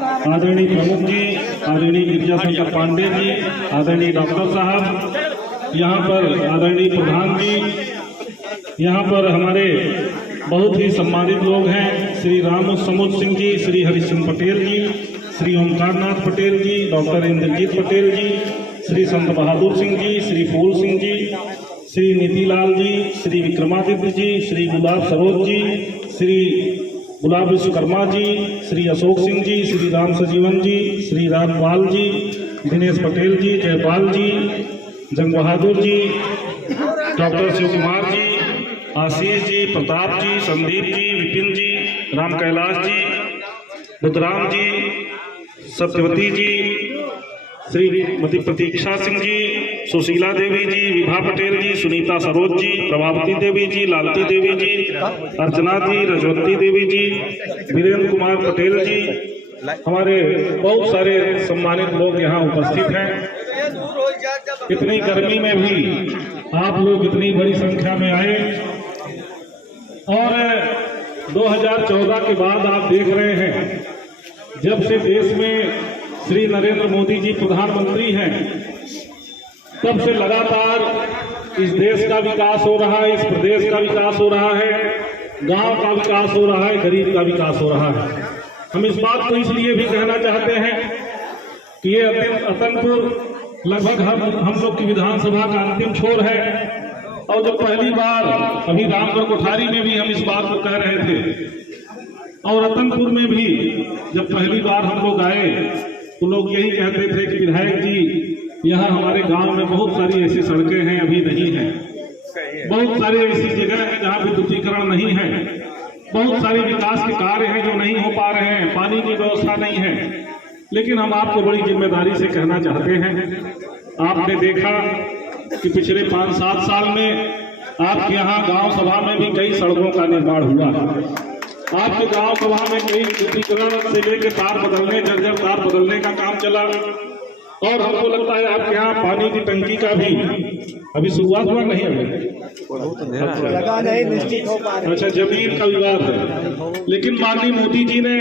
आदरणीय प्रमुख जी, आदरणीय गिरजा शंकर पांडे जी, आदरणीय डॉक्टर साहब, यहाँ पर आदरणीय प्रधान जी, यहाँ पर हमारे बहुत ही सम्मानित लोग हैं, श्री राम समुद्र सिंह जी, श्री हरिश्चंद्र पटेल जी, श्री ओमकार नाथ पटेल जी, डॉक्टर इंद्रजीत पटेल जी, श्री संत बहादुर सिंह जी, श्री फूल सिंह जी, श्री नीतिलाल जी, श्री विक्रमादित्य जी, श्री गुलाब सरोज जी, श्री गुलाब विश्वकर्मा जी, श्री अशोक सिंह जी, श्री राम सजीवन जी, श्री रामपाल जी, दिनेश पटेल जी, जयपाल जी, जंग बहादुर जी, डॉक्टर शिव कुमार जी, आशीष जी, प्रताप जी, संदीप जी, विपिन जी, राम कैलाश जी, बुद्धराम जी, सत्यवती जी, श्रीमती प्रतीक्षा सिंह जी, सुशीला देवी जी, विभा पटेल जी, सुनीता सरोज जी, प्रभावती देवी जी, लालती देवी जी, अर्चना जी, रजवती देवी जी, वीरेंद्र कुमार पटेल जी, हमारे बहुत सारे सम्मानित लोग यहाँ उपस्थित हैं। इतनी गर्मी में भी आप लोग इतनी बड़ी संख्या में आए और 2014 के बाद आप देख रहे हैं, जब से देश में श्री नरेंद्र मोदी जी प्रधानमंत्री हैं, तब से लगातार इस देश का विकास हो रहा है, इस प्रदेश का विकास हो रहा है, गांव का विकास हो रहा है, गरीब का विकास हो रहा है। हम इस बात को इसलिए भी कहना चाहते हैं कि ये अतनपुर लगभग हम लोग की विधानसभा का अंतिम छोर है, और जब पहली बार अभी रामगढ़ कोठारी में भी हम इस बात को कह रहे थे, और रतनपुर में भी जब पहली बार हम लोग आए तो लोग यही कहते थे कि विधायक जी, यहाँ हमारे गांव में बहुत सारी ऐसी सड़कें हैं अभी नहीं हैं, बहुत सारी ऐसी जगह है जहाँ विद्युतीकरण नहीं है, बहुत सारे विकास के कार्य हैं जो नहीं हो पा रहे हैं, पानी की व्यवस्था नहीं है। लेकिन हम आपको बड़ी जिम्मेदारी से कहना चाहते हैं, आपने देखा कि पिछले 5-7 साल में आपके यहाँ गांव सभा में भी कई सड़कों का निर्माण हुआ, आपके गांव सभा में कई विद्युतीकरण से लेकर तार बदलने, जर्जर तार बदलने का काम चला, और हमको लगता है आपके यहाँ पानी की टंकी का भी अभी शुरुआत हुआ नहीं है। अच्छा, जमीन का विवाद है, लेकिन माननीय मोदी जी ने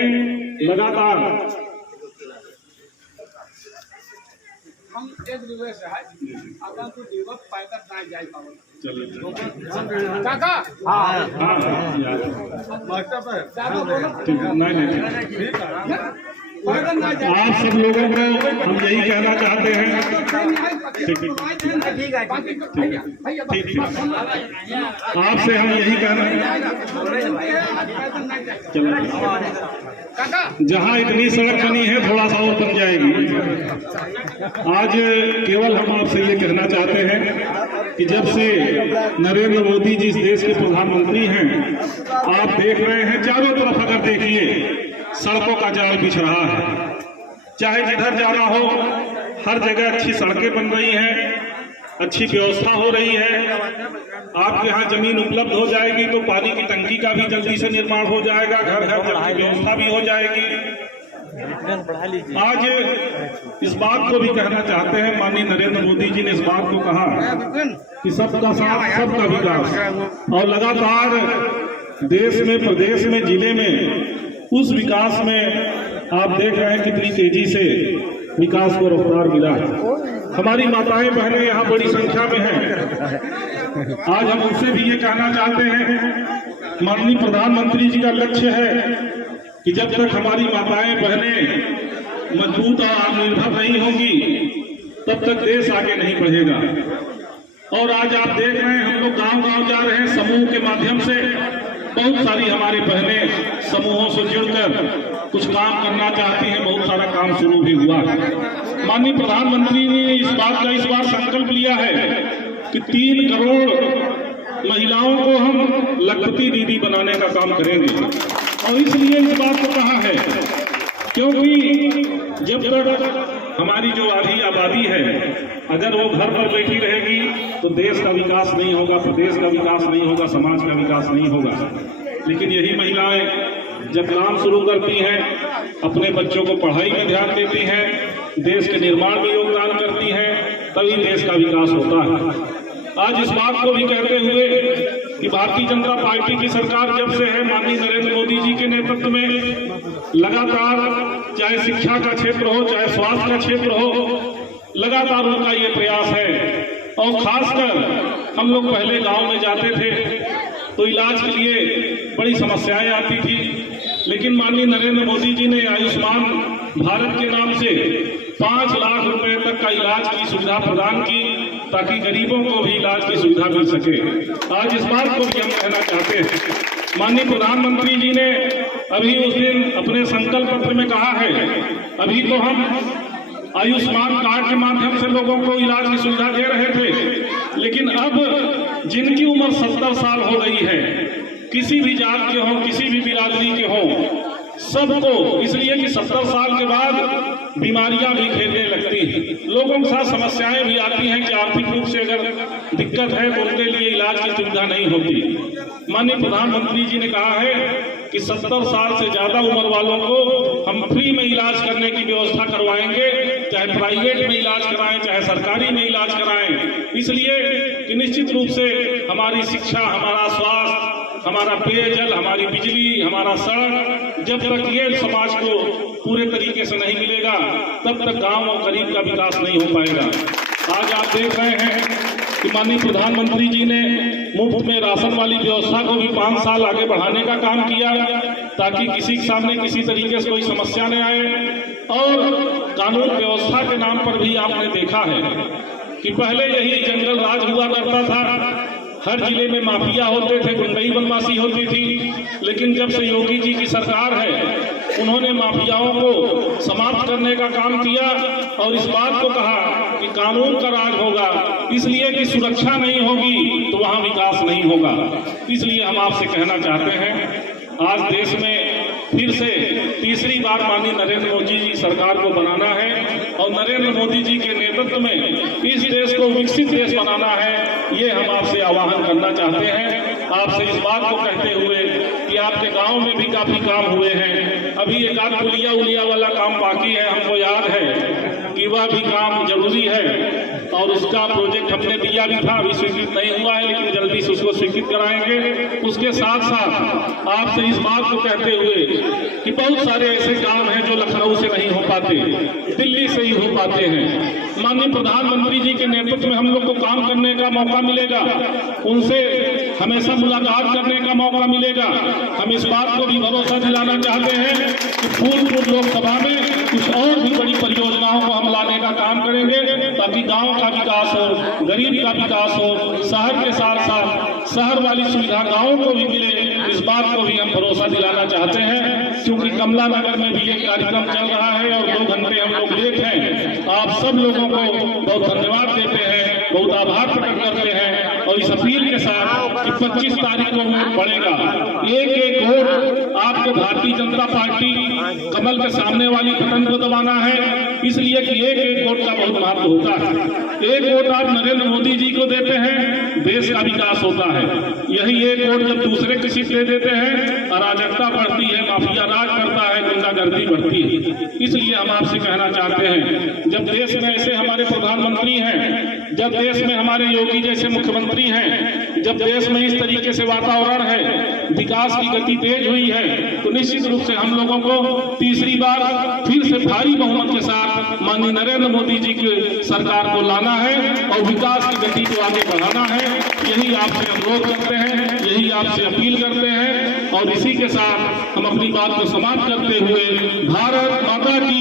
लगातार हम एक दिवस है अगर तो देवक पाकर ना जाए पावन काका मास्टर पर नहीं आप सब लोगों को हम यही कहना चाहते हैं, आपसे हम यही कहना, जहाँ इतनी सड़क बनी है थोड़ा सा और बन जाएगी। आज केवल हम आपसे ये कहना चाहते हैं कि जब से नरेंद्र मोदी जी इस देश के प्रधानमंत्री हैं, आप देख रहे हैं चारों तरफ अगर देखिए सड़कों का जाल बिछ रहा है, चाहे जिधर जाना हो हर जगह अच्छी सड़कें बन रही हैं, अच्छी व्यवस्था हो रही है। आपके यहाँ जमीन उपलब्ध हो जाएगी तो पानी की टंकी का भी जल्दी से निर्माण हो जाएगा, घर घर जल की व्यवस्था भी हो जाएगी। आज इस बात को भी कहना चाहते हैं, माननीय नरेंद्र मोदी जी ने इस बात को कहा कि सबका साथ सबका विकास, और लगातार देश में, प्रदेश में, जिले में उस विकास में आप देख रहे हैं कितनी तेजी से विकास को रफ्तार मिला है। हमारी माताएं बहनें यहाँ बड़ी संख्या में हैं। आज हम उनसे भी ये कहना चाहते हैं, माननीय प्रधानमंत्री जी का लक्ष्य है कि जब तक हमारी माताएं बहनें मजबूत और आत्मनिर्भर नहीं होंगी तब तक देश आगे नहीं बढ़ेगा। और आज आप देख रहे हैं हम लोग गांव-गांव जा रहे हैं, समूह के माध्यम से बहुत सारी हमारी बहनें समूहों से जुड़कर कुछ काम करना चाहती हैं, बहुत सारा काम शुरू भी हुआ है। माननीय प्रधानमंत्री ने इस बात का इस बार संकल्प लिया है कि 3 करोड़ महिलाओं को हम लखपति दीदी बनाने का काम करेंगे, और इसलिए इस बात को कहा है क्योंकि जब तक हमारी जो आधी आबादी है अगर वो घर पर बैठी रहेगी तो देश का विकास नहीं होगा, प्रदेश का विकास नहीं होगा, समाज का विकास नहीं होगा। लेकिन यही महिलाएं जब काम शुरू करती हैं, अपने बच्चों को पढ़ाई में ध्यान देती हैं, देश के निर्माण में योगदान करती हैं, तभी देश का विकास होता है। आज इस बात को भी कहते हुए कि भारतीय जनता पार्टी की सरकार जब से है, माननीय नरेंद्र मोदी जी के नेतृत्व में, लगातार चाहे शिक्षा का क्षेत्र हो, चाहे स्वास्थ्य का क्षेत्र हो, लगातार उनका ये प्रयास है। और खासकर हम लोग पहले गांव में जाते थे तो इलाज के लिए बड़ी समस्याएं आती थी, लेकिन माननीय नरेंद्र मोदी जी ने आयुष्मान भारत के नाम से 5 लाख रुपए तक का इलाज की सुविधा प्रदान की, ताकि गरीबों को भी इलाज की सुविधा मिल सके। आज इस बात को भी हम कहना चाहते हैं, माननीय प्रधानमंत्री जी ने अभी उस दिन अपने संकल्प पत्र में कहा है, अभी तो हम आयुष्मान कार्ड के माध्यम से लोगों को इलाज की सुविधा दे रहे थे, लेकिन अब जिनकी उम्र 70 साल हो गई है, किसी भी जात के हों, किसी भी बिरादरी के हों, सबको, इसलिए कि 70 साल के बाद बीमारियां भी खेलने लगती हैं, लोगों के साथ समस्याएं भी आती हैं कि आर्थिक रूप से अगर दिक्कत है तो उनके लिए इलाज की सुविधा नहीं होती। माननीय प्रधानमंत्री जी ने कहा है कि 70 साल से ज्यादा उम्र वालों को हम फ्री में इलाज करने की व्यवस्था करवाएंगे, चाहे प्राइवेट में इलाज कराएं, चाहे सरकारी में इलाज कराएं, इसलिए कि निश्चित रूप से हमारी शिक्षा, हमारा स्वास्थ्य, हमारा पेयजल, हमारी बिजली, हमारा सड़क, जब तक ये समाज को पूरे तरीके से नहीं मिलेगा तब तक गांव और गरीब का विकास नहीं हो पाएगा। आज आप देख रहे हैं कि माननीय प्रधानमंत्री जी ने मुफ्त में राशन वाली व्यवस्था को भी 5 साल आगे बढ़ाने का काम किया, ताकि किसी के सामने किसी तरीके से कोई समस्या न आए। और कानून व्यवस्था के नाम पर भी आपने देखा है कि पहले यही जंगल राज हुआ करता था, हर जिले में माफिया होते थे, गुंडई बदमाशी होती थी, लेकिन जब से योगी जी की सरकार है, उन्होंने माफियाओं को समाप्त करने का काम किया और इस बात को कहा कि कानून का राज होगा, इसलिए कि सुरक्षा नहीं होगी तो वहां विकास नहीं होगा। इसलिए हम आपसे कहना चाहते हैं, आज देश में फिर से तीसरी बार माननीय नरेंद्र मोदी जी सरकार को बनाना है और नरेंद्र मोदी जी के नेतृत्व में इस देश को विकसित देश बनाना है, ये हम आपसे आह्वान करना चाहते हैं। आपसे इस बात को कहते हुए कि आपके गांव में भी काफी काम हुए हैं, अभी एक आध पुलिया उलिया वाला काम बाकी है, हमको याद है कि वह भी काम जरूरी है और उसका प्रोजेक्ट हमने दिया भी था, अभी स्वीकृत नहीं हुआ है, लेकिन जल्दी से उसको स्वीकृत कराएंगे। उसके साथ साथ आपसे इस बात को कहते हुए कि बहुत सारे ऐसे काम हैं जो लखनऊ से नहीं हो पाते, दिल्ली से ही हो पाते हैं। माननीय प्रधानमंत्री जी के नेतृत्व में हम लोग को काम करने का मौका मिलेगा, उनसे हमेशा मुलाकात करने का मौका मिलेगा। हम इस बात को भी भरोसा दिलाना चाहते हैं कि फूलपुर लोकसभा में कुछ और भी बड़ी परियोजनाओं को हम लाने का काम करेंगे, ताकि गांव का विकास हो, गरीब का विकास हो, शहर के साथ साथ शहर वाली सुविधा गांवों को भी मिले, इस बात को भी हम भरोसा दिलाना चाहते हैं। क्योंकि कमला नगर में भी एक कार्यक्रम चल रहा है और 2 घंटे हम लोग लेट हैं। आप सब लोगों को बहुत धन्यवाद देते हैं, बहुत आभार प्रकट करते हैं और इस अपील के साथ कि 25 तारीख को वोट पड़ेगा, एक वोट आपको भारतीय जनता पार्टी कमल के सामने वाली बटन को दबाना है, इसलिए कि एक वोट का बहुत महत्व होता है। एक वोट आप नरेंद्र मोदी जी को देते हैं, देश का विकास होता है। यही एक वोट जब दूसरे किसी को दे देते हैं, अराजकता बढ़ती है, माफिया राज करता है, गुंडागर्दी बढ़ती है। इसलिए हम आपसे कहना चाहते हैं, जब देश में ऐसे हमारे प्रधानमंत्री हैं, जब देश में हमारे योगी जैसे मुख्यमंत्री हैं, जब देश में इस तरीके से वातावरण है, विकास की गति तेज हुई है, तो निश्चित रूप से हम लोगों को तीसरी बार फिर से भारी बहुमत के साथ माननीय नरेंद्र मोदी जी की सरकार को लाना है और विकास की गति को आगे बढ़ाना है। यही आपसे अनुरोध करते हैं, यही आपसे अपील करते हैं और इसी के साथ हम अपनी बात को समाप्त करते हुए भारत माता की